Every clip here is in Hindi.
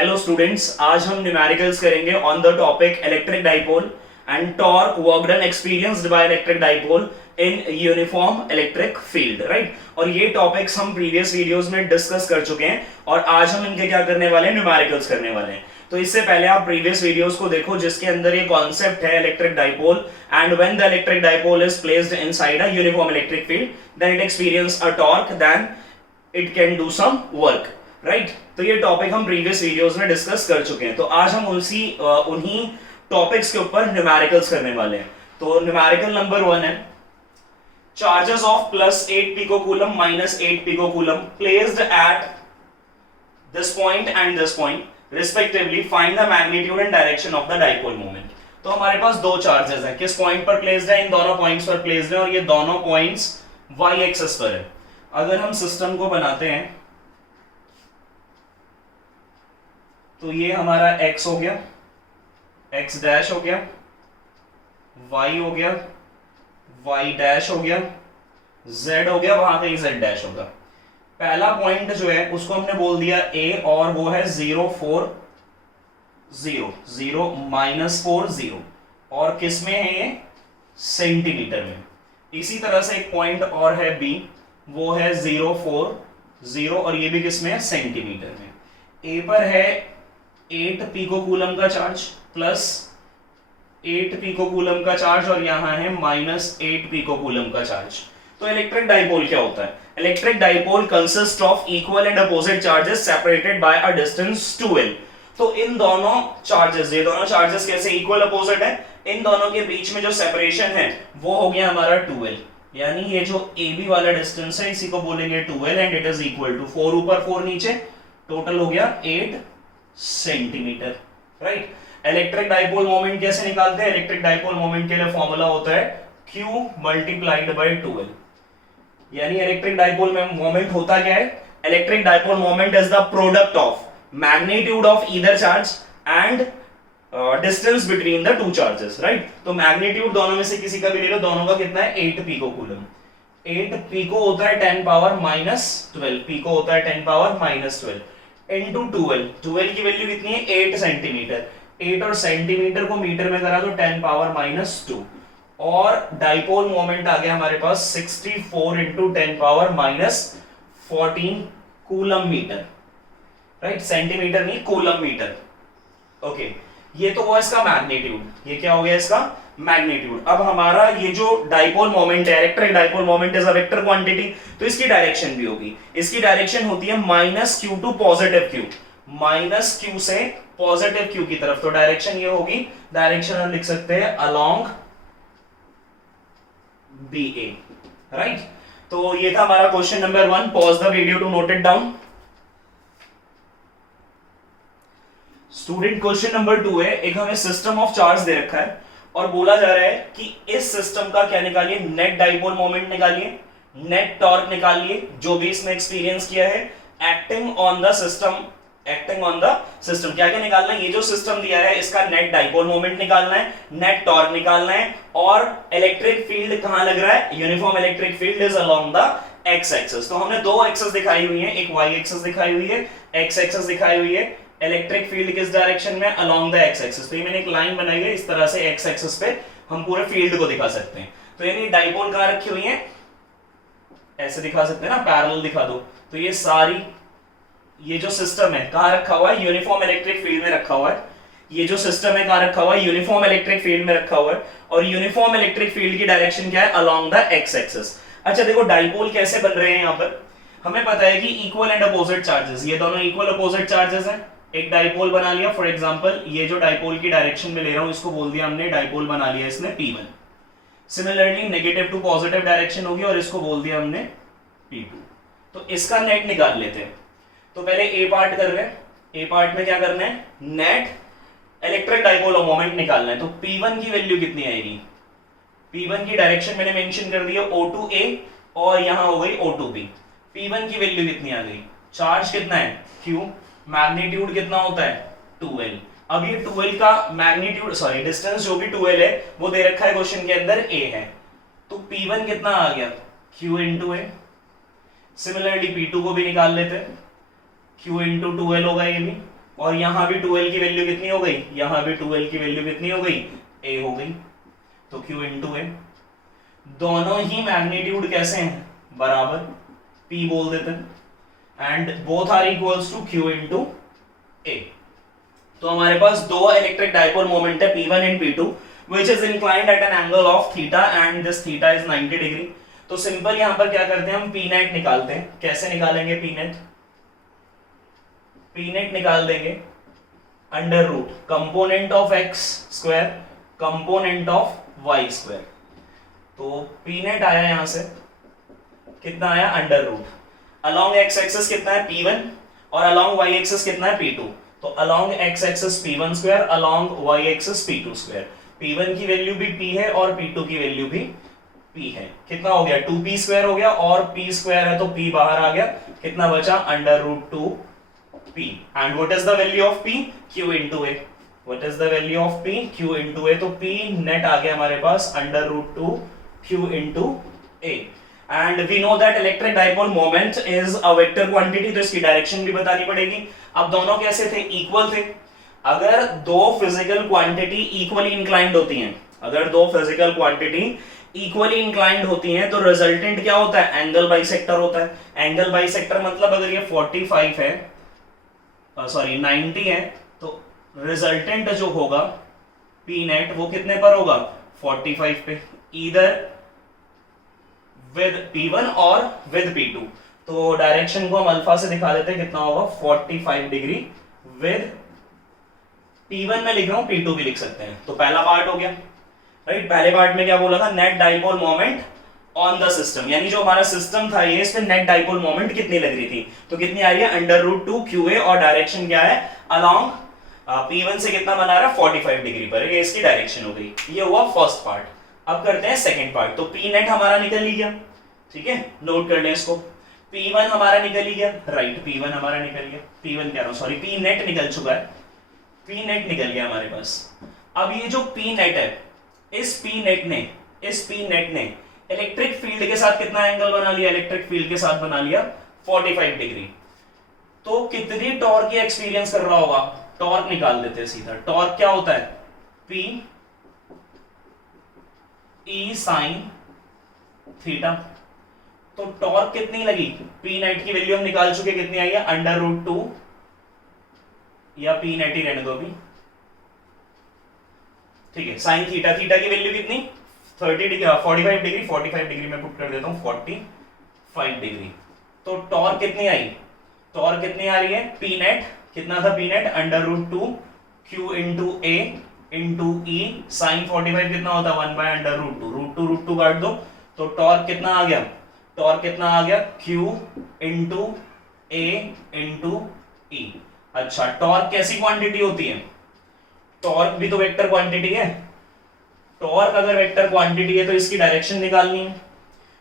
हेलो स्टूडेंट्स, आज हम न्यूमेरिकल्स करेंगे on the topic electric dipole and torque work done experienced by electric dipole in uniform electric field, right. और ये टॉपिक्स हम प्रीवियस वीडियोस में डिस्कस कर चुके हैं और आज हम इनके क्या करने वाले हैं, न्यूमेरिकल्स करने वाले हैं। तो इससे पहले आप प्रीवियस वीडियोस को देखो जिसके अंदर ये कॉन्सेप्ट है electric dipole and when the electric dipole is placed inside a uniform electric field then it experience a torque, then it can do some work, right. तो ये टॉपिक हम प्रीवियस वीडियोस में डिस्कस कर चुके हैं। तो आज हम उन्हीं टॉपिक्स के ऊपर न्यूमेरिकल्स करने वाले हैं। तो न्यूमेरिकल नंबर 1 है charges of +8 picocoulomb -8 picocoulomb placed at this point and this point respectively find the magnitude and direction of the dipole moment. तो हमारे पास दो चार्जेस हैं, किस पॉइंट पर प्लेस्ड है, इन दोनों पॉइंट्स पर प्लेस्ड है और ये दोनों पॉइंट्स y एक्सिस पर है। अगर हम सिस्टम को बनाते हैं तो ये हमारा x हो गया, x डैश हो गया, y हो गया, y डैश हो गया, z हो गया, वहां कहीं z डैश होगा। पहला पॉइंट जो है उसको हमने बोल दिया a और वो है 0 4 0 0 -4 0 और किस में है ये, सेंटीमीटर में। इसी तरह से एक पॉइंट और है b, वो है 0 4 0 और ये भी किस में है, सेंटीमीटर में। a पर है 8 पिकोकूलम का चार्ज प्लस 8 पिकोकूलम का चार्ज और यहां है -8 पिकोकूलम का चार्ज। तो इलेक्ट्रिक डाइपोल क्या होता है? Electric dipole consist of equal and opposite charges separated by a distance 2l। तो इन दोनों चार्जेस, ये दोनों चार्जेस कैसे इक्वल अपोजिट है, इन दोनों के बीच में जो सेपरेशन है वो हो गया हमारा 2l, यानी ये जो AB वाला डिस्टेंस है इसी को बोलेंगे 2l and it is equal to 4 ऊपर 4 नीचे, टोटल हो गया 8 centimetre, right. Electric dipole moment कैसे निकालते हैं? इलेक्ट्रिक डाइपोल मोमेंट के लिए फॉर्मूला होता है Q मल्टीप्लाइड बाय 2l, यानी इलेक्ट्रिक डाइपोल मोमेंट होता क्या है? Electric dipole moment is the product of magnitude of either charge and distance between the two charges, right. तो मैग्नीट्यूड दोनों में से किसी का भी ले लो, दोनों का कितना है, 8 पिकोकूलम। 8 पिको होता है 10 पावर -12, पिको होता है 10 पावर -12 इनटू 2l। 2l की वैल्यू कितनी है, 8 सेंटीमीटर। 8 और सेंटीमीटर को मीटर में करा तो 10 पावर -2 और डाइपोल मोमेंट आ गया हमारे पास 64 into 10 power -14 coulomb metre, right. Centimetre नहीं, कूलम मीटर, ओके। ये तो हुआ इसका मैग्नीट्यूड, ये क्या हो गया इसका मैग्नीट्यूड। अब हमारा ये जो डाइपोल मोमेंट है, electric dipole moment is a vector quantity, तो इसकी डायरेक्शन भी होगी। इसकी डायरेक्शन होती है -q to positive q, -q से पॉजिटिव q की तरफ। तो डायरेक्शन ये होगी, डायरेक्शन हम लिख सकते हैं अलोंग BA, राइट। तो ये था हमारा question number 1। Pause the video to note it down. Student question number 2 है, एक हमें सिस्टम ऑफ चार्ज दे रखा है और बोला जा रहा है कि इस सिस्टम का क्या निकालिए, नेट डाइपोल मोमेंट निकालिए, नेट टॉर्क निकालिए जो भी इसने एक्सपीरियंस किया है acting on the system. Acting on the system क्या क्या निकालना है, ये जो सिस्टम दिया है इसका नेट डाइपोल मोमेंट निकालना है, नेट टॉर्क निकालना है और इलेक्ट्रिक फील्ड कहां लग रहा है, uniform electric field is along the x axis. तो हमने दो एक्सिस दिखाई हुई है, एक वाई एक्सिस दिखाई हुई है, एक्स एक्सिस दिखाई हुई है। इलेक्ट्रिक फील्ड किस डायरेक्शन में, अलोंग द एक्स एक्सिस। तो ये मैंने एक लाइन बनाई है, इस तरह से एक्स एक्सिस पे हम पूरे फील्ड को दिखा सकते हैं। तो यानी डाइपोल कहां रखी हुई है, ऐसे दिखा सकते हैं ना, पैरेलल दिखा दो। तो ये सारी, ये जो सिस्टम है कहां रखा हुआ है, यूनिफॉर्म इलेक्ट्रिक फील्ड में रखा हुआ है। ये जो सिस्टम है कहां रखा हुआ है, यूनिफॉर्म इलेक्ट्रिक फील्ड में रखा हुआ है और यूनिफॉर्म इलेक्ट्रिक फील्ड की डायरेक्शन क्या है, अलोंग द एक्स एक्सिस। अच्छा देखो डाइपोल कैसे बन रहे हैं, यहां पर हमें पता है कि इक्वल एंड अपोजिट चार्जेस, ये दोनों इक्वल अपोजिट चार्जेस हैं। एक डाइपोल बना लिया, फॉर एग्जांपल ये जो डाइपोल की डायरेक्शन में ले रहा हूं इसको बोल दिया हमने, डाइपोल बना लिया इसने P1। Similarly negative to positive direction होगी और इसको बोल दिया हमने P2। तो इसका नेट निकाल लेते हैं। तो पहले ए पार्ट कर रहे हैं, ए पार्ट में क्या करना है, नेट इलेक्ट्रिक डाइपोल मोमेंट निकालना है। तो P1 की वैल्यू कितनी आएगी, P1 की डायरेक्शन मैंने मेंशन कर दिया O2A और यहां हो गई O2B। P1 की वैल्यू कितनी आ गई, चार्ज कितना है Q, मैग्नीट्यूड कितना होता है 2l। अब ये 2l का मैग्नीट्यूड, सॉरी डिस्टेंस जो भी 2l है वो दे रखा है क्वेश्चन के अंदर a है। तो P1 कितना आ गया, Q into a। Similarly P2 को भी निकाल लेते हैं, Q इंटू 2l होगा ये भी। और यहां भी 2l की वैल्यू कितनी हो गई, यहां भी 2l की वैल्यू कितनी हो गई, a हो गई, तो q इंटू ए। दोनों ही मैग्नीट्यूड कैसे हैं, बराबर, p बोल देते हैं, and both are equals to q into a. तो हमारे पास दो इलेक्ट्रिक डाइपोल मोमेंट है P1 and P2 which is inclined at an angle of theta and this theta is 90 degree. तो सिंपल यहां पर क्या करते हैं, हम P नेट निकालते हैं। कैसे निकालेंगे P नेट, P नेट निकाल देंगे under root component of x square component of y square. तो P नेट आया यहां से कितना आया, under root, along x axis कितना है P1 और अलोंग y एक्सिस कितना है P2। तो along x axis P1 square, along y axis P2 square. P1 की वैल्यू भी P है और P2 की वैल्यू भी P है। कितना हो गया, 2P स्क्वायर हो गया, और P स्क्वायर है तो P बाहर आ गया, कितना बचा, under root 2P। And what is the value of P, Q into a. What is the value of P, Q into a. तो P नेट आ गया हमारे पास under root 2Q into a. And we know that electric dipole moment is a vector quantity, तो इसकी डायरेक्शन भी बतानी पड़ेगी। अब दोनों कैसे थे, इक्वल थे। अगर दो फिजिकल क्वांटिटी इक्वली इंक्लाइंड होती हैं, अगर दो फिजिकल क्वांटिटी इक्वली इंक्लाइंड होती हैं, तो रिजल्टेंट क्या होता है, एंगल बाइसेक्टर होता है। एंगल बाइसेक्टर मतलब अगर ये 45 है, सॉरी 90 है, तो रिजल्टेंट जो होगा P नेट वो कितने पर होगा, 45 पे, ईदर विद P1 और विद P2। तो डायरेक्शन को हम अल्फा से दिखा देते हैं, कितना होगा 45 डिग्री विद P1 में लिख रहा हूं, P2 भी लिख सकते हैं। तो पहला पार्ट हो गया, राइट। पहले पार्ट में क्या बोला था, net dipole moment on the system, यानी जो हमारा सिस्टम था ये, इसमें नेट डाइपोल मोमेंट कितनी लग रही थी, तो कितनी आ रही है, अंडर रूट 2QA, और डायरेक्शन क्या है, अलोंग P1 से कितना बना रहा है, 45 डिग्री पर, ये इसकी डायरेक्शन हो गई। ये हुआ फर्स्ट पार्ट। अब करते हैं सेकंड पार्ट। तो P नेट हमारा निकल ही गया, ठीक है, नोट कर लें इसको। P1 हमारा निकल ही गया, राइट, P1 हमारा निकल गया, P1 कह रहा हूं, सॉरी, P नेट निकल चुका है, P नेट निकल गया हमारे पास। अब ये जो P नेट है, इस P नेट ने इलेक्ट्रिक फील्ड के साथ कितना एंगल बना लिया, इलेक्ट्रिक फील्ड के साथ बना लिया 45 डिग्री। तो कितनी टॉर्क ये एक्सपीरियंस कर रहा होगा, टॉर्क निकाल देते हैं सीधा। टॉर्क क्या होता है, P E साइन थीटा। तो टॉर्क कितनी लगी, P नेट की वैल्यू हम निकाल चुके, कितनी आई है, अंडर रूट 2, या P नेट ही रहने दो अभी, ठीक है, साइन थीटा। थीटा की वैल्यू कितनी, 30 डिग्री, 45 डिग्री, 45 डिग्री में पुट कर देता हूं, 45 डिग्री। तो टॉर्क कितनी आई, टॉर्क कितनी आ रही है, P नेट कितना था, P net under root 2Q into a into E, sine 45 कितना होता है, 1 बाय अंडर रूट 2, रूट 2 काट दो, तो टॉर्क कितना आ गया, टॉर्क कितना आ गया, Q इंटू ए इंटू ई। अच्छा, टॉर्क कैसी क्वांटिटी होती है, टॉर्क भी तो वेक्टर क्वांटिटी है। टॉर्क अगर वेक्टर क्वांटिटी है तो इसकी डायरेक्शन निकालनी है।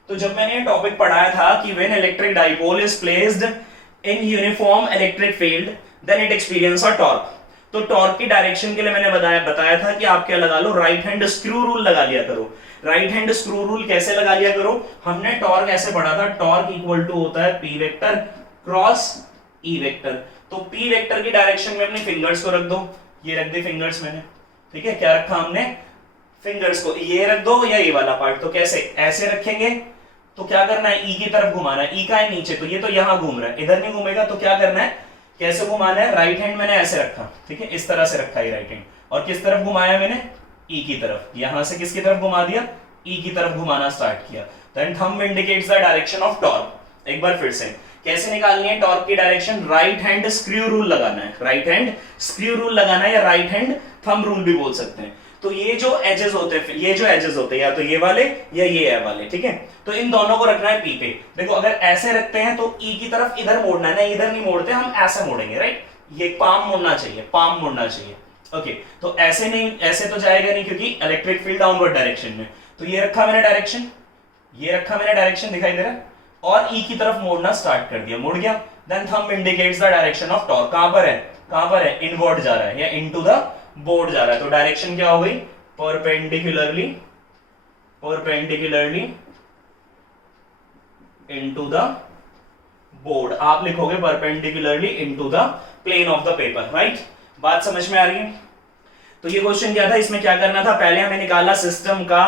तो जब मैंने ये टॉपिक पढ़ाया था कि when electric dipole is placed in uniform electric field then it experience a torque. तो टॉर्क की डायरेक्शन के लिए मैंने बताया था कि आप क्या लगा लो, राइट हैंड स्क्रू रूल लगा लिया करो। राइट हैंड स्क्रू रूल कैसे लगा लिया करो, हमने टॉर्क ऐसे पढ़ा था, टॉर्क इक्वल टू होता है P vector cross E vector. तो P वेक्टर की डायरेक्शन में अपने फिंगर्स को रख दो, ये रख दी फिंगर्स मैंने, ठीक है, क्या रखा हमने, फिंगर्स को, ये रख दो या ये वाला पार्ट। तो कैसे, ऐसे रखेंगे, तो क्या करना है, E की तरफ घुमाना है। E का है नीचे, तो ये तो यहां घूम रहा है, इधर नहीं घूमेगा, तो क्या करना है, कैसे घुमाना है, राइट हैंड मैंने ऐसे रखा, ठीक है, इस तरह से रखा है राइट हैंड, और किस तरफ घुमाया मैंने, E की तरफ। यहां से किसकी तरफ घुमा दिया, E की तरफ घुमाना स्टार्ट किया। Then thumb indicates the direction of torque. एक बार फिर से कैसे निकालनी है टॉर्क की direction, right hand screw rule लगाना है, राइट हैंड स्क्रू रूल लगाना है, या राइट हैंड थंब रूल भी बोल सकते हैं। तो ये जो एजेस होते हैं, ये जो एजेस होते हैं, या तो ये वाले या ये वाले, ठीक है, तो इन दोनों को रखना है P पे। देखो अगर ऐसे रखते हैं तो E की तरफ इधर मोड़ना है ना, इधर नहीं मोड़ते, हम ऐसे मोड़ेंगे, राइट, ये पाम मोड़ना चाहिए, पाम मोड़ना चाहिए, ओके। तो ऐसे नहीं, ऐसे तो जाएगा नहीं क्योंकि इलेक्ट्रिक फील्ड डाउनवर्ड डायरेक्शन में। तो ये रखा मैंने डायरेक्शन, ये रखा मैंने डायरेक्शन, दिखाई दे रहा है, और E की तरफ मोड़ना स्टार्ट कर दिया, मुड़ गया। Then thumb indicates the direction of torque. कहां पर है, कहां पर है, इनवर्ड जा रहा है या इनटू द बोर्ड जा रहा है। तो डायरेक्शन क्या हो गई, perpendicularly, perpendicularly into the board, आप लिखोगे perpendicularly into the plane of the paper, right. बात समझ में आ रही है। तो ये क्वेश्चन क्या था, इसमें क्या करना था, पहले हमें निकाला सिस्टम का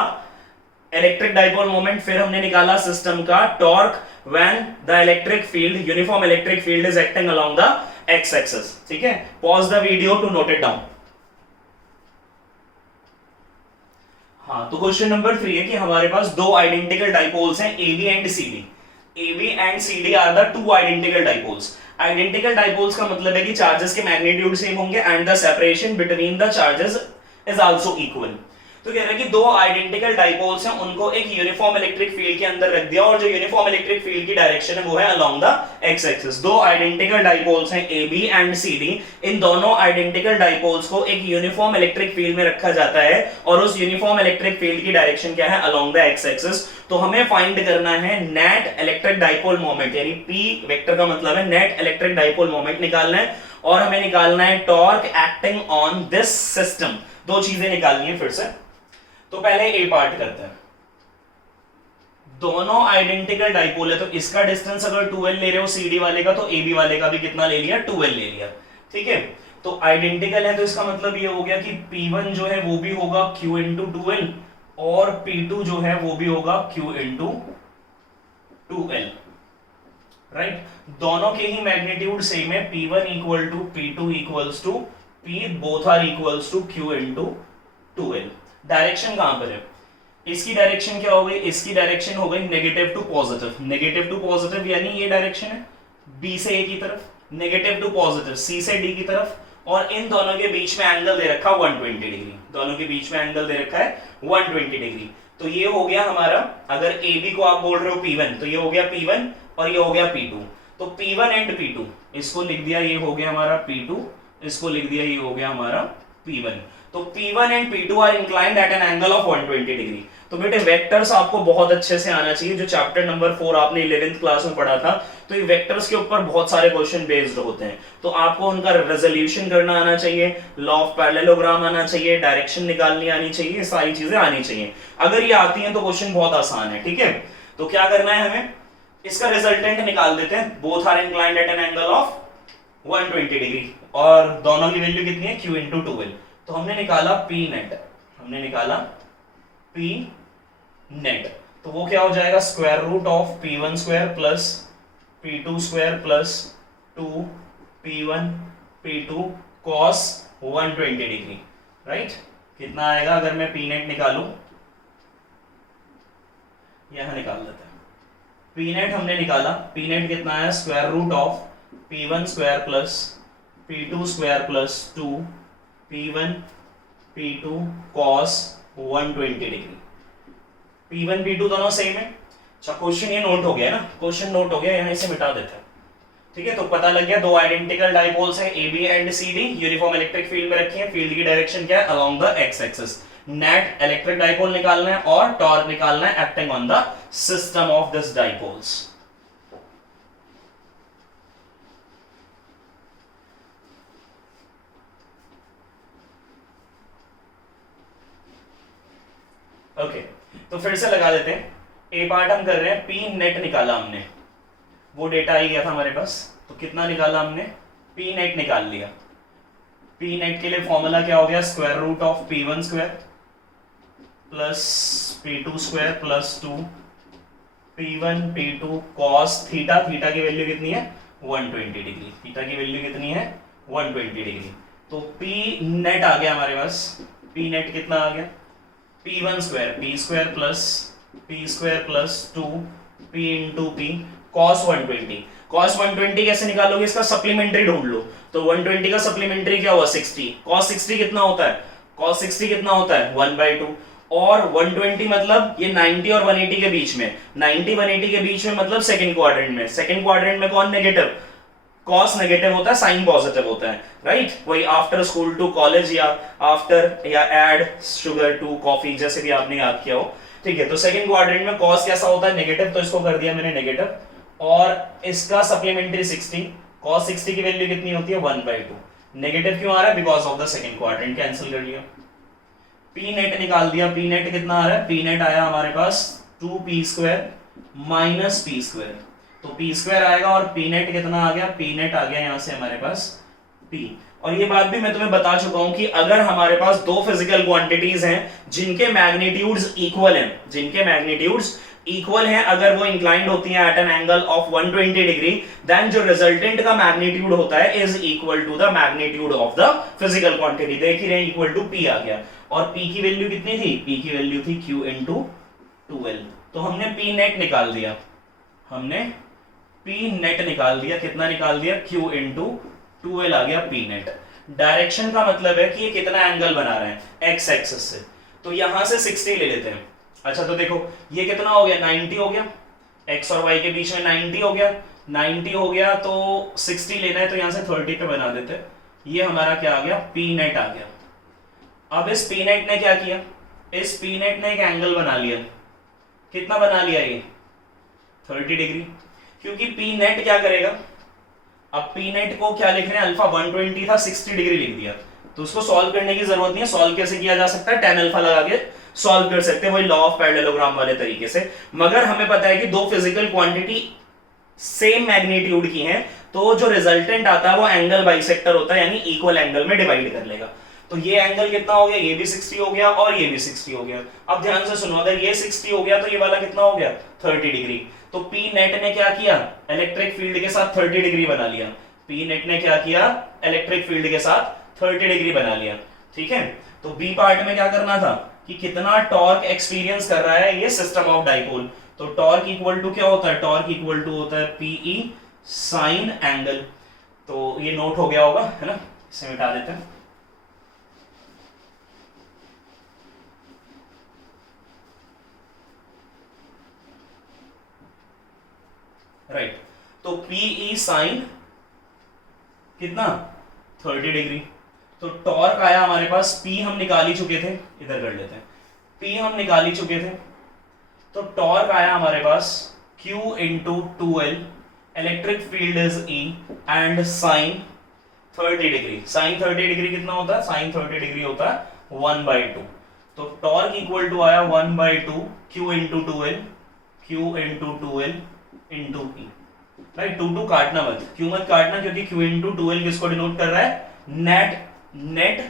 इलेक्ट्रिक डाइपोल मोमेंट, फिर हमने निकाला सिस्टम का torque when the electric field, uniform electric field is acting along the x axis. ठीक है, pause the video to note it down. हाँ, तो क्वेश्चन नंबर 3 है कि हमारे पास दो आइडेंटिकल डाइपोल्स हैं AB and CD। AB and CD are the two identical dipoles. Identical dipoles का मतलब है कि चार्जेस के मैग्नीट्यूड सेम होंगे and the separation between the charges is also equal. तो कह रहा है कि दो आइडेंटिकल डाइपोल्स हैं, उनको एक यूनिफॉर्म इलेक्ट्रिक फील्ड के अंदर रख दिया और जो यूनिफॉर्म इलेक्ट्रिक फील्ड की डायरेक्शन है वो है अलोंग द एक्स एक्सिस। दो आइडेंटिकल डाइपोल्स हैं AB एंड CD। इन दोनों आइडेंटिकल डाइपोल्स को एक यूनिफॉर्म इलेक्ट्रिक फील्ड में रखा जाता है और उस यूनिफॉर्म इलेक्ट्रिक फील्ड की डायरेक्शन क्या है, अलोंग द एक्स एक्सिस। तो हमें फाइंड करना है नेट इलेक्ट्रिक डाइपोल मोमेंट, यानी P वेक्टर का मतलब है नेट इलेक्ट्रिक डाइपोल मोमेंट निकालना है, और हमें निकालना है torque acting on this system. दो चीजें निकालनी है फिर से। तो पहले ए पार्ट करते हैं। दोनों आइडेंटिकल डाइपोल है, तो इसका डिस्टेंस अगर 2l ले रहे हो CD वाले का, तो AB वाले का भी कितना ले लिया, 2l ले लिया। ठीक है, तो आइडेंटिकल है तो इसका मतलब ये हो गया कि P1 जो है वो भी होगा Q इंटू 2l और P2 जो है वो भी होगा Q इंटू 2l, राइट। दोनों के ही मैग्नीट्यूड सेम है, P1 equal to P2 equals to P, both are equals to Q into 2l। Direction कहां पर है, इसकी डायरेक्शन क्या हो गई, इसकी डायरेक्शन हो गई negative to positive. Negative to positive यानी ये डायरेक्शन है B से A की तरफ, नेगेटिव टू पॉजिटिव C से D की तरफ, और इन दोनों के बीच में एंगल दे रखा 120 डिग्री। दोनों के बीच में एंगल दे रखा है 120 डिग्री। तो ये हो गया हमारा, अगर AB को आप बोल रहे हो P1, तो ये हो गया P1 और ये हो गया P2। तो P1 एंड P2 इसको लिख दिया, ये हो गया हमारा P2, इसको लिख दिया, ये हो गया हमारा P1। तो P1 and P2 are inclined at an angle of 120 degree. तो बेटे वेक्टर्स आपको बहुत अच्छे से आना चाहिए, जो चैप्टर नंबर 4 आपने 11th क्लास में पढ़ा था। तो ये वेक्टर्स के ऊपर बहुत सारे क्वेश्चन बेस्ड होते हैं, तो आपको उनका रेजोल्यूशन करना आना चाहिए, लॉ ऑफ पैरेललोग्राम आना चाहिए, डायरेक्शन निकालनी आनी चाहिए, ये सारी चीजें आनी चाहिए। अगर ये आती हैं तो क्वेश्चन बहुत आसान है। ठीक है, तो क्या करना है हमें, इसका रिजल्टेंट निकाल देते हैं। Both are inclined at an angle of 120 degree और दोनों की वैल्यू कितनी है, Q इंटू 2l। तो हमने निकाला P नेट, हमने निकाला P नेट, तो वो क्या हो जाएगा, square root of P1 square plus P2 square plus 2P1 P2 cos 120 degree, right. कितना आएगा अगर मैं P नेट निकालूं, यहां निकाल लेते हैं। P नेट हमने निकाला, P नेट कितना आया, square root of P1 square plus P2 square plus 2P1 P2 cos 120 degree. P1 P2 दोनों सेम है। अच्छा, क्वेश्चन ये नोट हो गया है ना, क्वेश्चन नोट हो गया, यहां इसे मिटा देते हैं। ठीक है, तो पता लग गया दो आइडेंटिकल डाइपोल्स हैं AB and CD, uniform electric field में रखी है, फील्ड की डायरेक्शन क्या है, along the x axis. Net electric dipole निकालना है और टॉर्क निकालना है acting on the system of this dipoles. Okay, तो फिर से लगा देते हैं। ए पार्ट हम कर रहे हैं, P नेट निकाला हमने, वो डेटा आई गया था हमारे पास, तो कितना निकाला हमने, P नेट निकाल लिया। P नेट के लिए फॉर्मूला क्या हो गया, square root of P1 square plus P2 square plus 2P1 P2 cos theta, theta की वैल्यू कितनी है, 120 डिग्री। थीटा की वैल्यू कितनी है, 120 डिग्री। तो P नेट आ गया हमारे पास, P नेट कितना आ गया, P1 square P square plus 2P into P cos 120। cos 120 कैसे निकालोगे, इसका सप्लीमेंट्री ढूंढ लो। तो 120 का सप्लीमेंट्री क्या हुआ, 60। cos 60 कितना होता है, cos 60 कितना होता है, 1/2। और 120 मतलब ये 90 और 180 के बीच में, 90 180 के बीच में मतलब सेकंड क्वाड्रेंट में। सेकंड क्वाड्रेंट में कौन नेगेटिव, कॉस नेगेटिव होता है, साइन पॉजिटिव होता है, राइट। वही आफ्टर स्कूल टू कॉलेज या आफ्टर या एड शुगर टू कॉफी, जैसे भी आपने याद किया हो। ठीक है, तो सेकंड क्वाड्रेंट में कॉस कैसा होता है, नेगेटिव, तो इसको कर दिया मैंने नेगेटिव। और इसका सप्लीमेंट्री 60, cos 60 की वैल्यू कितनी होती है, 1/2। नेगेटिव क्यों आ रहा है, because of the second quadrant, cancel कर लिया। P नेट निकाल दिया, P नेट कितना आ रहा है, P नेट आया हमारे पास 2P square minus P square. तो पी स्क्वायर आएगा और पी नेट कितना आ गया, पी नेट आ गया यहां से हमारे पास पी। और ये बात भी मैं तुम्हें बता चुका हूं कि अगर हमारे पास दो फिजिकल क्वांटिटीज हैं जिनके मैग्नीट्यूड्स इक्वल हैं, जिनके मैग्नीट्यूड्स इक्वल हैं, अगर वो इंक्लाइंड होती हैं at an angle of 120 degree, then जो रिजल्टेंट का मैग्नीट्यूड होता है is equal to the magnitude of the physical quantity. देख ही रहे हैं, इक्वल टू पी आ गया। और पी की वैल्यू कितनी थी, पी की वैल्यू थी क्यू इंटू 2l। तो हमने पी नेट निकाल दिया, हमने पी नेट निकाल दिया, कितना निकाल दिया, q इंटू 2l आ गया पी नेट। डायरेक्शन का मतलब है कि ये कितना एंगल बना रहे हैं x एक्सिस से, तो यहां से 60 ले लेते हैं। अच्छा तो देखो ये कितना हो गया, 90 हो गया, x और y के बीच में 90 हो गया, 90 हो गया तो 60 लेना है तो यहां से 30 पे बना देते हैं। ये हमारा क्या आ गया, पी नेट आ गया। अब इस पी नेट ने क्या किया, इस पी नेट ने एक एंगल बना लिया, कितना बना लिया ये 30 डिग्री, क्योंकि पी नेट क्या करेगा, अब पी नेट को क्या लिख रहे हैं, अल्फा 120 था, 60 डिग्री लिख दिया, तो उसको सॉल्व करने की जरूरत नहीं है। सॉल्व कैसे किया जा सकता है, tan अल्फा लगा के सॉल्व कर सकते हैं, वही लॉ ऑफ पैरेललोग्राम वाले तरीके से। मगर हमें पता है कि दो फिजिकल क्वांटिटी सेम मैग्नीट्यूड की हैं, तो जो रिजल्टेंट आता है वो एंगल बाइसेक्टर होता है, यानी इक्वल एंगल में डिवाइड कर लेगा। तो ये एंगल कितना हो गया, ये भी 60 हो गया और ये भी 60 हो गया। अब ध्यान से सुनो, अगर ये 60 हो गया तो ये वाला कितना हो गया 30 डिग्री। तो पी नेट ने क्या किया, इलेक्ट्रिक फील्ड के साथ 30 डिग्री बना लिया। पी नेट ने क्या किया, इलेक्ट्रिक फील्ड के साथ 30 डिग्री बना लिया। ठीक है, तो बी पार्ट में क्या करना था कि कितना टॉर्क एक्सपीरियंस कर रहा है ये सिस्टम ऑफ डाइपोल। तो टॉर्क इक्वल टू क्या होता है, टॉर्क इक्वल टू होता है पीई साइन एंगल। तो ये नोट हो गया होगा, है ना, इसे मिटा देते हैं। राइट, तो पीई साइन कितना 30 डिग्री। तो टॉर्क आया हमारे पास, पी हम निकाल ही चुके थे, इधर कर लेते हैं, पी हम निकाल ही चुके थे। तो टॉर्क आया हमारे पास Q into 2l, electric field is E and sine 30 degree. Sine 30 degree कितना होता है, साइन 30 डिग्री होता है 1/2। तो टॉर्क इक्वल टू आया 1/2 Q into 2l, Q into 2l into E। Right, 2 काटना मत, Q मत काटना, क्योंकि Q इंटू 2l किसको डिनोट कर रहा है, नेट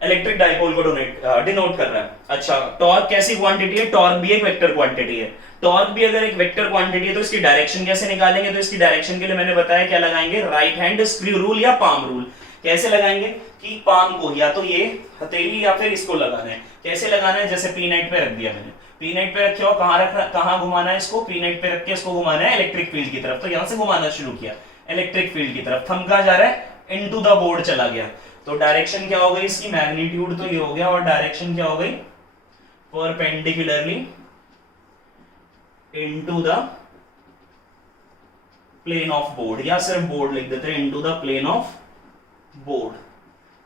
इलेक्ट्रिक डाइपोल को डिनोट कर रहा है। अच्छा, टॉर्क कैसी क्वांटिटी है, टॉर्क भी एक वेक्टर क्वांटिटी है। टॉर्क भी अगर एक वेक्टर क्वांटिटी है तो इसकी डायरेक्शन कैसे निकालेंगे, तो इसकी डायरेक्शन के लिए मैंने बताया क्या लगाएंगे, राइट हैंड स्क्रू रूल या पाम रूल। कैसे लगाएंगे कि पाम को या तो ये हथेली या फिर इसको लगाना है। कैसे लगाना है, जैसे पी नेट पे रख दिया मैंने, पी नेट पे रखे हो, कहां रखना, कहां घुमाना है इसको, पी नेट पे रख के इसको घुमाना है इलेक्ट्रिक फील्ड की तरफ। तो यहां से घुमाना शुरू किया इलेक्ट्रिक फील्ड की तरफ, थंब कहां जा रहा है, इनटू द बोर्ड चला गया। तो डायरेक्शन क्या हो गई इसकी, मैग्नीट्यूड तो ये हो गया, और डायरेक्शन क्या हो गई, perpendicularly into the plane of board, या सिर्फ बोर्ड लिख देते हैं, into the plane of board.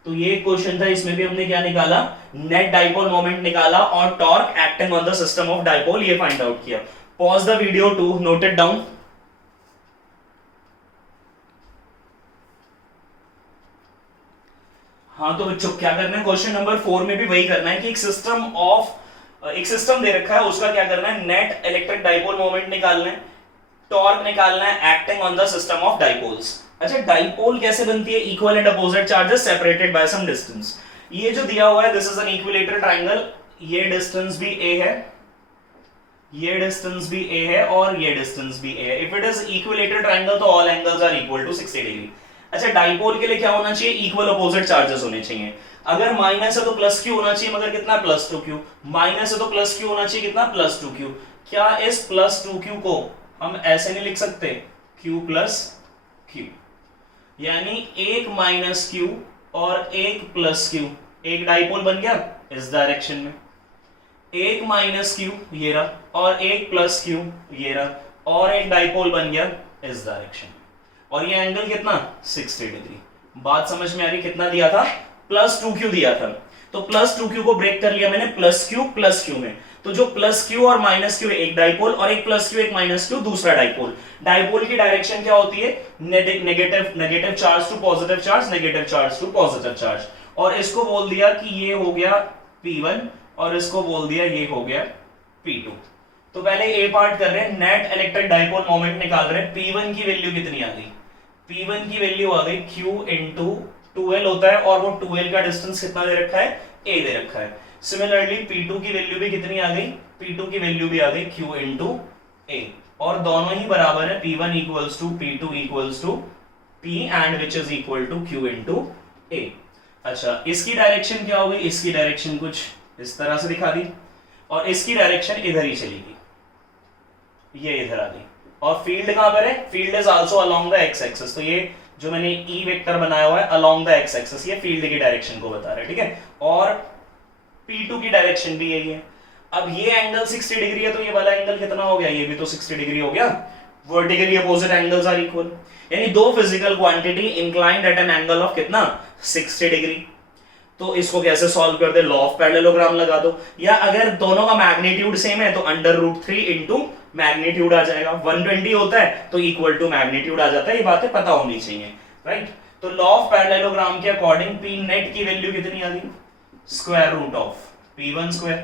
तो ये क्वेश्चन था, इसमें भी हमने क्या निकाला, नेट डाइपोल मोमेंट निकाला और torque acting on the system of dipole ये फाइंड आउट किया। Pause the video to note it down. हाँ तो बच्चों क्या करना है, क्वेश्चन नंबर 4 में भी वही करना है कि एक सिस्टम दे रखा है, उसका क्या करना है, नेट इलेक्ट्रिक डाइपोल मोमेंट निकालना है, टॉर्क निकालना है acting on the system of dipoles. अच्छा, डाइपोल कैसे बनती है, equal and opposite charges separated by some distance. ये जो दिया हुआ है, this is an equilateral triangle, ये डिस्टेंस भी a है, ये डिस्टेंस भी a है और ये डिस्टेंस भी a है। If it is equilateral triangle तो all angles are equal to 60 degree. अच्छा, डाइपोल के लिए क्या होना चाहिए, इक्वल अपोजिट चार्जेस होने चाहिए। अगर माइनस है तो प्लस क्यू होना चाहिए, मगर कितना, प्लस 2q। माइनस है तो प्लस क्यू होना चाहिए, कितना, प्लस 2q। क्या इस प्लस 2q को हम ऐसे नहीं लिख सकते, q प्लस q, यानी एक माइनस q और एक प्लस q, एक डाइपोल बन गया इस डायरेक्शन में। एक माइनस q ये रहा और एक प्लस q ये रहा, और एक डाइपोल बन गया इस डायरेक्शन में। और ये एंगल कितना, 60 डिग्री। बात समझ में आ रही, कितना दिया था, प्लस 2q दिया था। तो प्लस 2q को ब्रेक कर लिया मैंने प्लस q में। तो जो प्लस q और माइनस q एक डाइपोल, और एक प्लस q एक माइनस q दूसरा डाइपोल। डाइपोल की डायरेक्शन क्या होती है, negative charge to positive charge, negative charge to positive charge. और इसको बोल दिया कि ये हो गया P1 और इसको बोल दिया ये हो गया P2। तो पहले ए पार्ट कर रहे हैं, नेट इलेक्ट्रिक डाइपोल मोमेंट निकाल रहे हैं। P1 की वैल्यू कितनी आ गई? P1 की वैल्यू आ गई Q इंटू 2L होता है, और वो 2L का डिस्टेंस कितना दे रखा है? A दे रखा है। सिमिलरली P2 की वैल्यू भी कितनी आ गई? P2 की वैल्यू भी आ गई Q इंटू A, और दोनों ही बराबर है, P1 equals to P2 equals to P and which is equal to Q into A। अच्छा, इसकी डायरेक्शन क्या होगी? इसकी डायरेक्शन कुछ इस तरह से दिखा दी, और इसकी डायरेक्शन इधर ही चलेगी, ये इधर आ गई। और फील्ड कहां पर है? Field is also along the x axis. तो ये जो मैंने ई वेक्टर बनाया हुआ है अलोंग द एक्स एक्सिस, ये फील्ड की डायरेक्शन को बता रहा है, ठीक है। और P2 की डायरेक्शन भी यही है। अब ये एंगल 60 डिग्री है, तो ये वाला एंगल कितना हो गया? ये भी तो 60 डिग्री हो गया। Vertically opposite angles are equal, यानी दो physical quantity inclined at an angle of कितना? 60 डिग्री। तो इसको कैसे सॉल्व कर दे? लॉ ऑफ पैरेललोग्राम लगा दो, या अगर दोनों का मैग्नीट्यूड सेम है तो √3 इंटू मैग्नीट्यूड आ जाएगा। 120 होता है तो इक्वल टू मैग्नीट्यूड आ जाता है, ये बातें पता होनी चाहिए, राइट। तो लॉ ऑफ पैरेललोग्राम के अकॉर्डिंग P नेट की वैल्यू कितनी आ गई? Square root of P1 square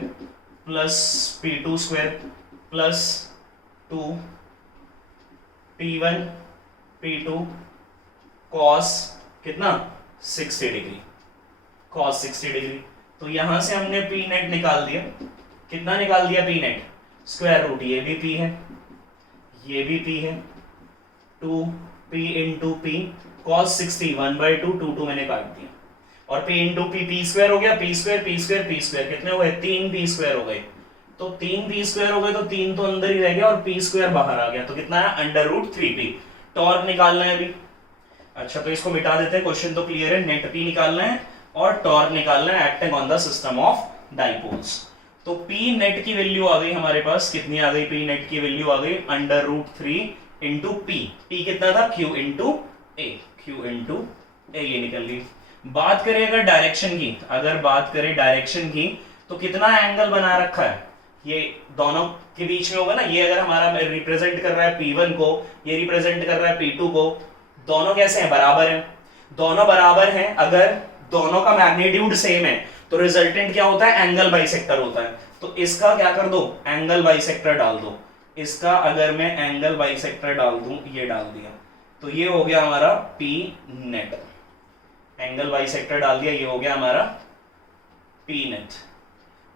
plus P2 square plus 2 P1 P2 cos कितना? 60 डिग्री, cos 60 डिग्री। तो यहां से हमने P नेट निकाल दिया। कितना निकाल दिया P नेट? स्क्वायर रूट, ये भी P है, ये भी P है, 2P इंटू P cos 60 1/2, 2 मैंने काट दिया, और P इंटू P स्क्वायर हो गया, P square P square P square कितने हो गए? 3P स्क्वायर हो गए। तो 3P स्क्वायर हो गए, तो 3 तो अंदर ही रह गया और P स्क्वायर बाहर आ गया, तो कितना है? √3P। टॉर्क निकालना है अभी। अच्छा, तो इसको मिटा देते हैं, क्वेश्चन तो क्लियर है। नेट P निकालना है और टॉर्क निकालना है acting on the system of dipoles. तो P नेट की वैल्यू आ गई हमारे पास, कितनी आ गई? P नेट की वैल्यू आ गई √3 इंटू P। P कितना था? Q into A, Q into A, ये निकल गई। बात करें अगर डायरेक्शन की, अगर बात करें डायरेक्शन की, तो कितना एंगल बना रखा है? ये दोनों के बीच में होगा ना, ये अगर हमारा रिप्रेजेंट कर रहा है P1 को, ये रिप्रेजेंट कर रहा है P2 को, दोनों कैसे हैं? बराबर हैं। दोनों बराबर हैं, अगर दोनों का मैग्नीट्यूड सेम है तो रिजल्टेंट क्या होता है? एंगल बाइसेक्टर होता है। तो इसका क्या कर दो? एंगल बाइसेक्टर डाल दो। इसका अगर मैं एंगल बाइसेक्टर डाल दूं, ये डाल दिया, तो ये हो गया हमारा P नेट। एंगल बाइसेक्टर डाल दिया, ये हो गया हमारा P नेट।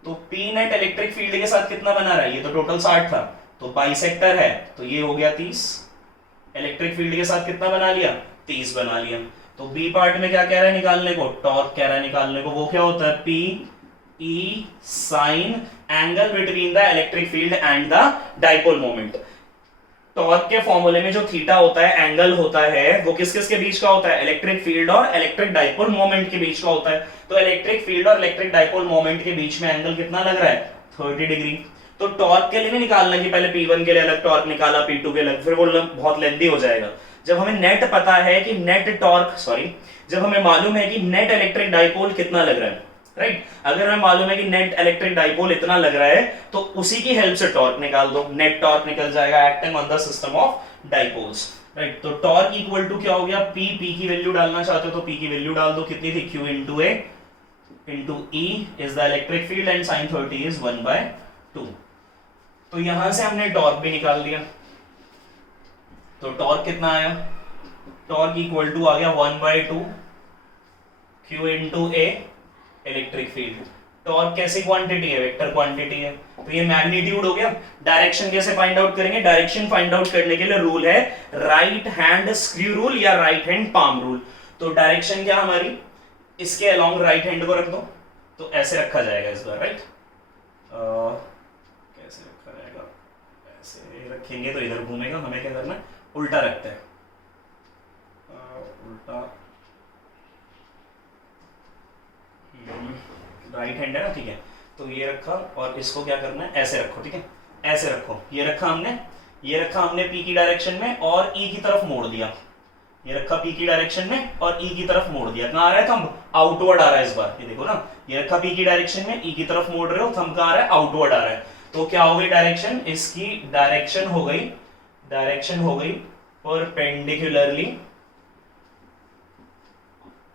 तो P नेट इलेक्ट्रिक फील्ड के साथ कितना बना रहा है? ये तो टोटल 60 था, तो बाइसेक्टर है तो ये हो गया 30। इलेक्ट्रिक फील्ड के साथ कितना बना लिया? 30 बना लिया। तो बी पार्ट में क्या कह रहा है निकालने को? टॉर्क कह रहा है निकालने को। वो क्या होता है? P E sign angle between the electric field and the dipole moment. Torque के फॉर्मूले में जो थीटा होता है, एंगल होता है, वो किस किस के बीच का होता है? इलेक्ट्रिक फील्ड और इलेक्ट्रिक डाइपोल मोमेंट के बीच का होता है। तो इलेक्ट्रिक फील्ड और इलेक्ट्रिक डाइपोल मोमेंट के बीच में एंगल कितना लग रहा है? 30 डिग्री। तो टॉर्क के लिए नहीं निकालना कि पहले P1 के लिए अलग टॉर्क निकाला, P2 के अलग, फिर वो बहुत लेंथी हो जाएगा। जब हमें नेट पता है कि नेट टॉर्क, जब हमें मालूम है कि नेट इलेक्ट्रिक डाइपोल कितना लग रहा है, राइट, अगर हमें मालूम है कि नेट इलेक्ट्रिक डाइपोल इतना लग रहा है, तो उसी की हेल्प से टॉर्क निकाल दो। नेट टॉर्क निकल जाएगा acting on the system of dipoles, right. तो टॉर्क इक्वल टू क्या हो गया? P की वैल्यू डालना चाहते हो तो P की वैल्यू डाल दो, कितनी थी? Q into A into E is the electric field and sine 30 is 1/2। तो यहां से हमने टॉर्क भी निकाल दिया। तो टॉर्क कितना आया? टॉर्क इक्वल टू आ गया 1/2 Q into A electric field. Torque कैसी क्वांटिटी है? वेक्टर क्वांटिटी है, तो ये मैग्नीट्यूड हो गया। डायरेक्शन कैसे फाइंड आउट करेंगे? डायरेक्शन फाइंड आउट करने के लिए रूल है राइट हैंड स्क्रू रूल या राइट हैंड पाम रूल। तो डायरेक्शन क्या हमारी? इसके अलोंग राइट हैंड को रख दो, तो ऐसे रखा जाएगा इस बार, राइट। कैसे रखा जाएगा? ऐसे रखेंगे तो इधर घूमेगा, हमें क्या करना है? उल्टा रखते हैं, उल्टा, राइट हैंड है ना, ठीक है। तो ये रखा और इसको क्या करना है? ऐसे रखो, ठीक है, ऐसे रखो। ये रखा हमने, ये रखा हमने P की डायरेक्शन में और E की तरफ मोड़ दिया। ये रखा P की डायरेक्शन में और E की तरफ मोड़ दिया। कहाँ आ रहा है थंब? आउटवर्ड आ रहा है इस बार, ये देखो ना। ये रखा P की डायरेक्शन में, E की तरफ मोड़ रहे हो, थंब कहाँ आ रहा है? आउटवर्ड आ रहा है। तो क्या हो गई डायरेक्शन? इसकी डायरेक्शन हो गई, डायरेक्शन हो गई परपेंडिकुलरली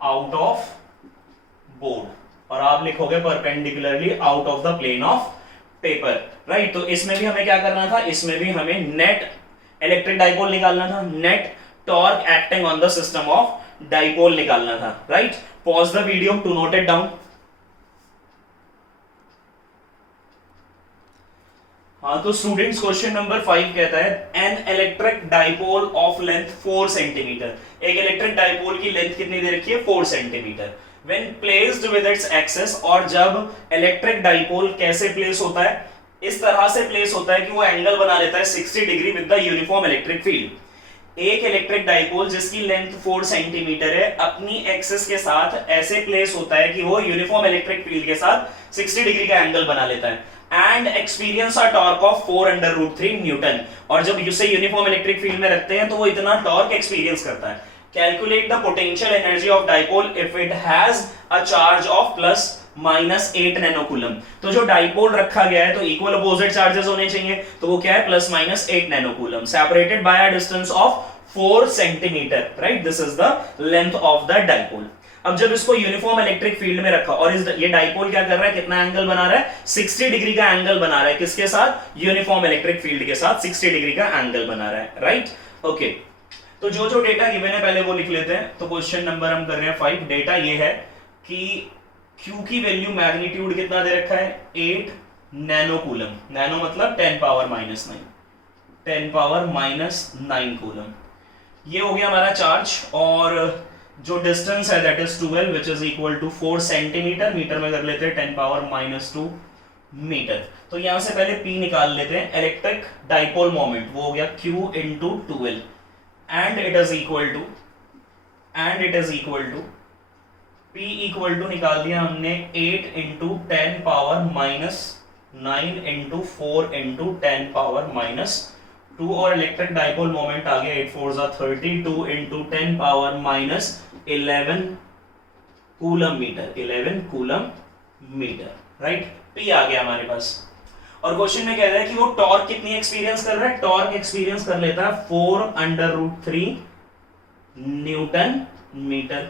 आउट ऑफ बोर्ड, और आप लिखोगे perpendicularly out of the plane of paper. Right. तो इसमें भी हमें क्या करना था, इसमें भी हमें नेट इलेक्ट्रिक डाइपोल निकालना था, net torque acting on the system of dipole निकालना था, right. Pause the video to note it down. हाँ, तो स्टूडेंट्स क्वेश्चन नंबर 5 कहता है an electric dipole of length 4 centimetre. एक इलेक्ट्रिक डाइपोल की लेंथ कितनी दे रखी है, 4 centimetre. When placed with its axes, और जब इलेक्ट्रिक डाइपोल कैसे प्लेस होता है, इस तरह से प्लेस होता है कि वो एंगल बना लेता है 60 degree with the uniform electric field. एक इलेक्ट्रिक डाइपोल जिसकी लेंथ 4 सेंटीमीटर है अपनी एक्सिस के साथ ऐसे प्लेस होता है कि वो यूनिफॉर्म इलेक्ट्रिक फील्ड के साथ 60 डिग्री का एंगल बना लेता है and experience a torque of 4√3 Newton. और जब इसे यूनिफॉर्म इलेक्ट्रिक फील्ड में रखते हैं तो वो इतना टॉर्क एक्सपीरियंस करता है। Calculate the potential energy of dipole if it has a charge of +-8 नैनोकूलम। तो जो डाइपोल रखा गया है तो इक्वल अपोजिट चार्जेस होने चाहिए, तो वो क्या है, +-8 nanocoulomb, separated by a distance of 4 centimetre, right. This is the length of the dipole. अब जब इसको यूनिफॉर्म इलेक्ट्रिक फील्ड में रखा और ये डाइपोल क्या कर रहा है, कितना एंगल बना रहा है, 60 डिग्री का एंगल बना रहा है, किसके साथ, यूनिफॉर्म इलेक्ट्रिक फील्ड के साथ 60 डिग्री का एंगल बना रहा है, राइट। ओके, तो जो जो डेटा गिवन है पहले वो लिख लेते हैं। तो क्वेश्चन नंबर हम कर रहे हैं 5। डेटा ये है कि Q की वैल्यू मैग्नीट्यूड कितना दे रखा है, 8 नैनोकूलम। नैनो मतलब 10⁻⁹, 10⁻⁹ कूलम। ये हो गया हमारा चार्ज, और जो डिस्टेंस है that is 12 which is equal to 4 centimetre. Metre में कर लेते हैं 10⁻⁻2 मीटर। तो यहां से पहले P निकाल लेते हैं, इलेक्ट्रिक डाइपोल मोमेंट, वो हो गया Q into 12 and it is equal to P equal to निकाल दिया हमने 8 इंटू 10⁻⁹ इंटू 4 इंटू 10⁻⁻2, और इलेक्ट्रिक डाइपोल मोमेंट आ गया 8 4 32 into 10⁻11 coulomb metre, 11 coulomb metre, right. P आ गया हमारे पास। और क्वेश्चन में कह रहा है कि वो टॉर्क कितनी एक्सपीरियंस कर रहा है, टॉर्क एक्सपीरियंस कर लेता है 4√3 न्यूटन मीटर।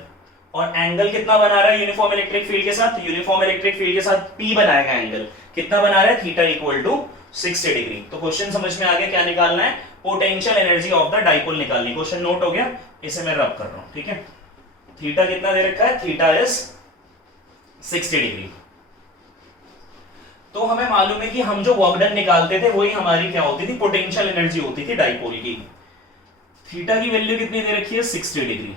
और एंगल कितना बना रहा है यूनिफॉर्म इलेक्ट्रिक फील्ड के साथ, यूनिफॉर्म इलेक्ट्रिक फील्ड के साथ P बनाएगा एंगल, कितना बना रहा है, थीटा इक्वल टू 60 डिग्री। तो क्वेश्चन समझ में आ गया, क्या निकालना है, potential energy of the dipole निकालनी। क्वेश्चन नोट हो गया, इसे मैं रब कर रहा हूं, ठीक है। थीटा कितना दे रखा है, थीटा इज 60 डिग्री। तो हमें मालूम है कि हम जो वर्क डन निकालते थे वही हमारी क्या होती थी, पोटेंशियल एनर्जी होती थी डाइपोल की। थीटा की वैल्यू कितनी दे रखी है, 60 डिग्री।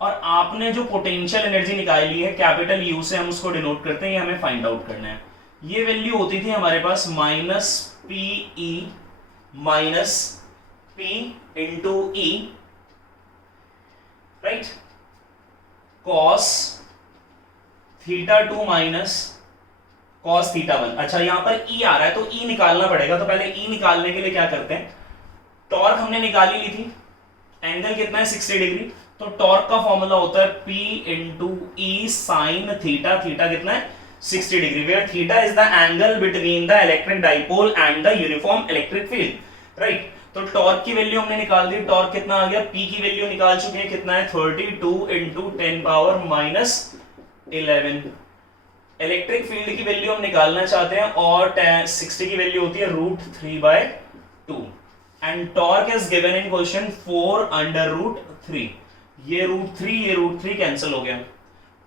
और आपने जो पोटेंशियल एनर्जी निकाली है कैपिटल यू से हम उसको डिनोट करते हैं, ये हमें फाइंड आउट करना है। ये वैल्यू होती थी हमारे पास -PE minus P into E, right, cos θ2 minus cos θ1। अच्छा, यहां पर E आ रहा है तो E निकालना पड़ेगा। तो पहले E निकालने के लिए क्या करते हैं, टॉर्क हमने निकाली ली थी, एंगल कितना है 60 डिग्री, तो टॉर्क का फॉर्मूला होता है P into E sine theta. Theta कितना है 60 degree, where theta is the angle between the electric dipole and the uniform electric field, right. तो टॉर्क की वैल्यू हमने निकाल दी, टॉर्क कितना आ गया, P की वैल्यू निकाल चुके हैं, कितना है 32 इंटू 10⁻⁻11। इलेक्ट्रिक फील्ड की वैल्यू हम निकालना चाहते हैं और 60 की वैल्यू होती है √3/2 and torque is given in question 4√3। ये √3 कैंसिल हो गया,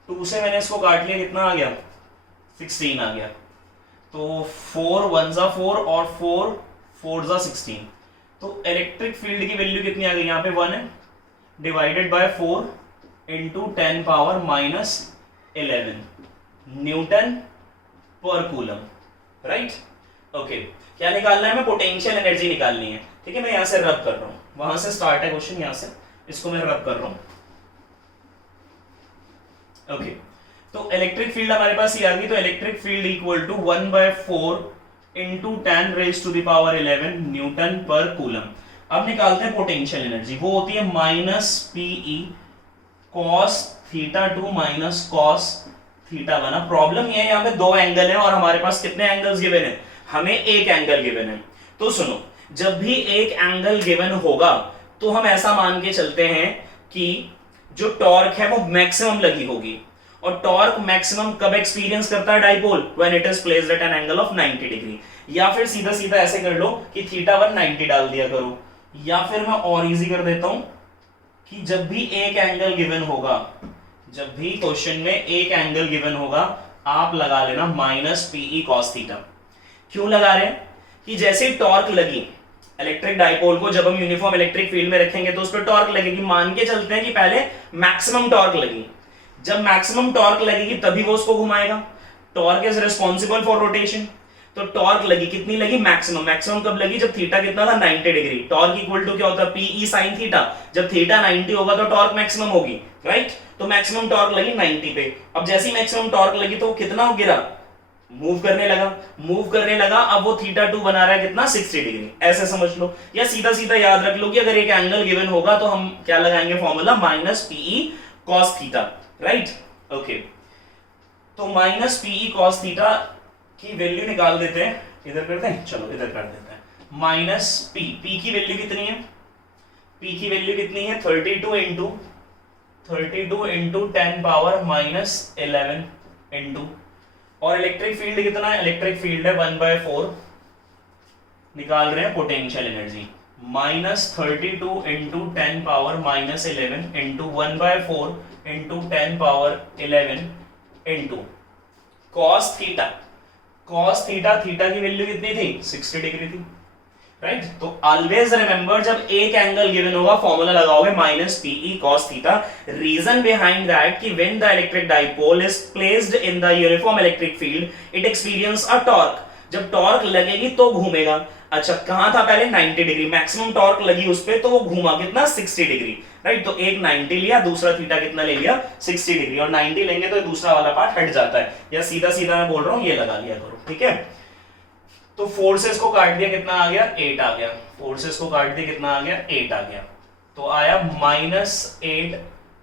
2 से मैंने इसको काट लिया, कितना आ गया 16 आ गया। तो 4 1 जा 4 और 4 4 जा 16। तो इलेक्ट्रिक फील्ड की वैल्यू कितनी आ गई, यहाँ पे 1 है, डिवाइडेड बाय 4 इंटू 10⁻⁻11 न्यूटन पर कूलम, राइट। ओके, क्या निकालना है, हमें पोटेंशियल एनर्जी निकालनी है, ठीक है। मैं यहां से रब कर रहा हूं, वहां से स्टार्ट है क्वेश्चन, यहां से इसको मैं रब कर रहा हूं। ओके, तो इलेक्ट्रिक फील्ड हमारे पास ये आ गई। तो electric field equal to 1/4 into 10⁻11 newton पर कूलम। अब निकालते हैं पोटेंशियल एनर्जी, वो होती है -PE cos θ2 minus cos θ1। Problem ये है, यहाँ पे 2 एंगल है और हमारे पास कितने एंगल्स गिवन है, हमें एक एंगल गिवन है। तो सुनो, जब भी एक एंगल गिवन होगा तो हम ऐसा मान के चलते हैं कि जो टॉर्क है वो मैक्सिमम लगी होगी, और टॉर्क मैक्सिमम कब एक्सपीरियंस करता है dipole? When it is placed at an angle of 90 degree. या फिर सीधा सीधा ऐसे कर लो कि θ1 90 डाल दिया करो, या फिर मैं और इजी कर देता हूं कि जब भी एक एंगल गिवन होगा, जब भी क्वेश्चन में एक एंगल गिवन होगा, आप लगा लेना माइनस पीई कॉस थीटा। क्यों लगा रहे हैं? कि जैसे टॉर्क लगी इलेक्ट्रिक डाइपोल को, जब हम यूनिफॉर्म इलेक्ट्रिक फील्ड में रखेंगे तो उस पर टॉर्क लगेगी। मान के चलते हैं कि पहले मैक्सिमम टॉर्क लगी, जब मैक्सिमम टॉर्क लगेगी तभी वो उसको घुमाएगा। Torque is responsible for rotation. तो टॉर्क लगी, कितनी लगी? मैक्सिमम। मैक्सिमम कब लगी? जब थीटा कितना था? 90 डिग्री। टॉर्क इक्वल टू क्या होता है? P E sine theta. जब थीटा 90 होगा तो टॉर्क मैक्सिमम होगी, राइट? तो मैक्सिमम टॉर्क लगी 90 पे। अब जैसी मैक्सिमम टॉर्क लगी तो कितना हो गिरा? मूव करने लगा, मूव करने लगा। अब वो θ2 बना रहा है कितना? 60 डिग्री। ऐसे समझ लो, या सीधा सीधा याद रख लो कि अगर एक एंगल गिवन होगा तो हम क्या लगाएंगे formula? Minus PE cos theta, right? Okay, तो माइनस पीई कॉस थीटा की वैल्यू निकाल देते हैं। इधर करते हैं, चलो इधर कर देते हैं। माइनस पी की वैल्यू कितनी है? पी की वैल्यू कितनी है? 32 इंटू 10 पावर माइनस 11 इंटू, और इलेक्ट्रिक फील्ड कितना है? इलेक्ट्रिक फील्ड है 1/4। निकाल रहे हैं potential energy. Minus 32 into 10 power minus 11 into 1/4 into 10 power 11 into cos theta. Cos theta, theta की वैल्यू कितनी थी? 60 डिग्री थी, राइट? तो ऑलवेज रिमेंबर, जब एक एंगल गिवन होगा फॉर्मूला लगाओगे minus PE cos theta. Reason behind that कि when the electric dipole is placed in the uniform electric field it experience a torque. जब टॉर्क लगेगी तो घूमेगा। अच्छा, कहां था पहले? 90 डिग्री। मैक्सिमम टॉर्क लगी उस पे तो वो घूमा कितना? 60 डिग्री, राइट? तो एक 90 लिया, दूसरा थीटा कितना ले लिया? 60 डिग्री। और 90 लेंगे तो दूसरा वाला पार्ट हट जाता है, या सीधा सीधा मैं बोल रहा हूं ये लगा लिया करो, ठीक है? तो फोर्सेस को काट दिया, कितना आ गया? 8 आ गया। फोर्सेस को काट दिया, कितना आ गया? 8 आ गया। तो आया -8।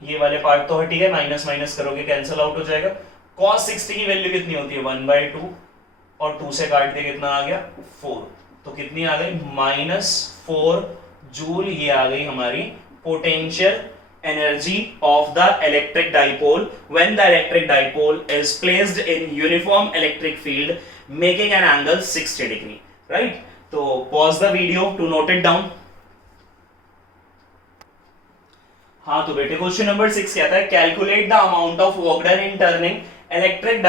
ये वाले पार्ट तो हट गए, माइनस माइनस करोगे कैंसिल आउट हो जाएगा। cos 60 की वैल्यू कितनी होती है? 1/2, और 2 से काट दिया, कितना आ गया? 4। तो कितनी आ गई? -4 जूल। ये आ गई हमारी potential energy of the electric dipole when the electric dipole is placed in uniform electric field making an angle 60 degree, right? तो pause the video to note it down. हाँ, तो बेटे क्वेश्चन नंबर 6 कहता है calculate the amount of work done in turning electric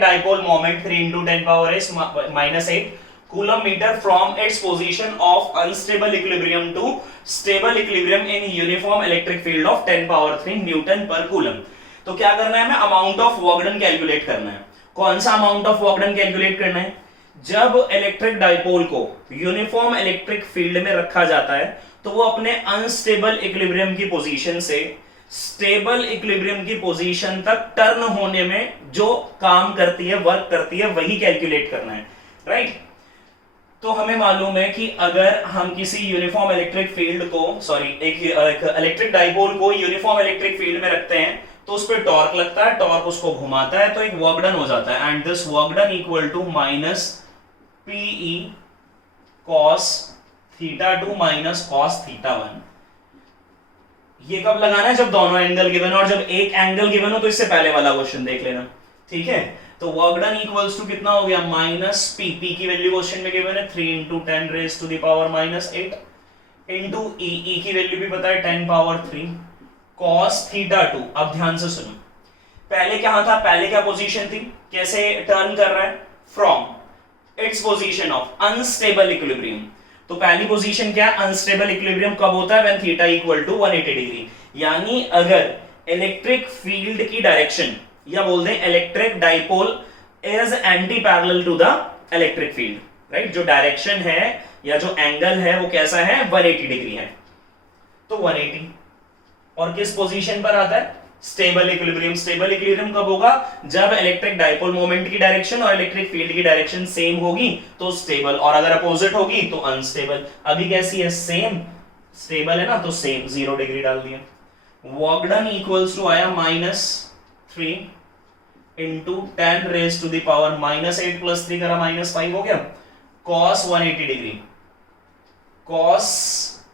dipole moment 3 into 10 power is -8 coulomb meter from its position of unstable equilibrium to stable equilibrium in uniform electric field of 10 power 3 Newton पर कूलम। तो क्या करना है? हमें amount of work done calculate करना है। कौन सा amount of work done calculate करना है? जब इलेक्ट्रिक डाइपोल को यूनिफॉर्म इलेक्ट्रिक फील्ड में रखा जाता है तो वो अपने अनस्टेबल इक्विलिब्रियम की पोजीशन से स्टेबल इक्विलिब्रियम की पोजीशन तक टर्न होने में जो काम करती है, वर्क करती है, वही कैलकुलेट करना है, राइट? तो हमें मालूम है कि अगर हम किसी यूनिफॉर्म इलेक्ट्रिक फील्ड को, एक इलेक्ट्रिक डाइपोल को यूनिफॉर्म इलेक्ट्रिक फील्ड में रखते हैं तो उस पर टॉर्क लगता है, टॉर्क उसको घुमाता है, तो एक वर्क डन हो जाता है। And this work done equal to minus PE cos θ2 minus cos θ1। ये कब लगाना है? जब दोनों एंगल गिवन हो, और जब एक एंगल गिवन हो तो इससे पहले वाला क्वेश्चन देख लेना, ठीक है? तो वर्क डन इक्वल्स टू कितना हो गया? Minus P. पी की वैल्यू क्वेश्चन में गिवन है 3 into 10 raised to the power -8 into E की वैल्यू भी पता है 10 पावर 3 cos θ2। अब ध्यान से सुनो, पहले क्या था? पहले क्या पोजीशन थी? कैसे टर्न कर रहा है? From its position of unstable equilibrium. तो पहली पोजीशन क्या? अनस्टेबल इक्विलिब्रियम कब होता है? When theta equal to 180 degree. यानी अगर इलेक्ट्रिक फील्ड की डायरेक्शन, या बोल दें electric dipole is anti parallel to the electric field, right? जो डायरेक्शन है या जो एंगल है वो कैसा है? 180 डिग्री है। तो 180, और किस पोजीशन पर आता है? Stable equilibrium. स्टेबल इक्विलिब्रियम कब होगा? जब इलेक्ट्रिक डाइपोल मोमेंट की डायरेक्शन और इलेक्ट्रिक फील्ड की डायरेक्शन सेम होगी तो स्टेबल, और अगर अपोजिट होगी तो अनस्टेबल। अभी कैसी है? सेम। स्टेबल है ना, तो सेम 0 डिग्री डाल दिया। वर्क डन इक्वल्स टू आया -3 into 10 raise to the power -8 plus 3 करा -5 हो गया। cos 180 डिग्री, cos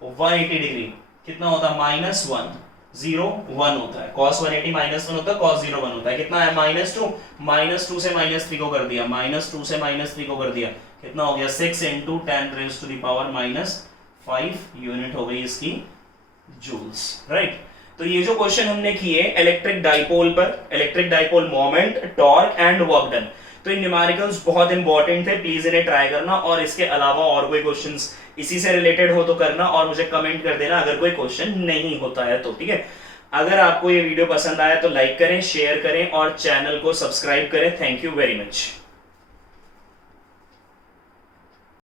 180 डिग्री कितना होता? -1, 1 होता है, cos 180 -1 होता है, cos 0 1 होता है। कितना है? -2, -2 से -3 को कर दिया, -2 से -3 को कर दिया, कितना हो गया? 6 × 10⁻⁻5 यूनिट हो गई इसकी जूल्स, राइट। तो ये जो क्वेश्चन हमने किए इलेक्ट्रिक डाइपोल पर, electric dipole moment, torque and work done, तो इन न्यूमेरिकल्स बहुत इंपॉर्टेंट थे, प्लीज इन्हें ट्राई करना। और इसके अलावा और कोई क्वेश्चंस इसी से रिलेटेड हो तो करना, और मुझे कमेंट कर देना अगर कोई क्वेश्चन नहीं होता है तो, ठीक है। अगर आपको ये वीडियो पसंद आया तो लाइक करें, शेयर करें और चैनल को सब्सक्राइब करें। Thank you very much.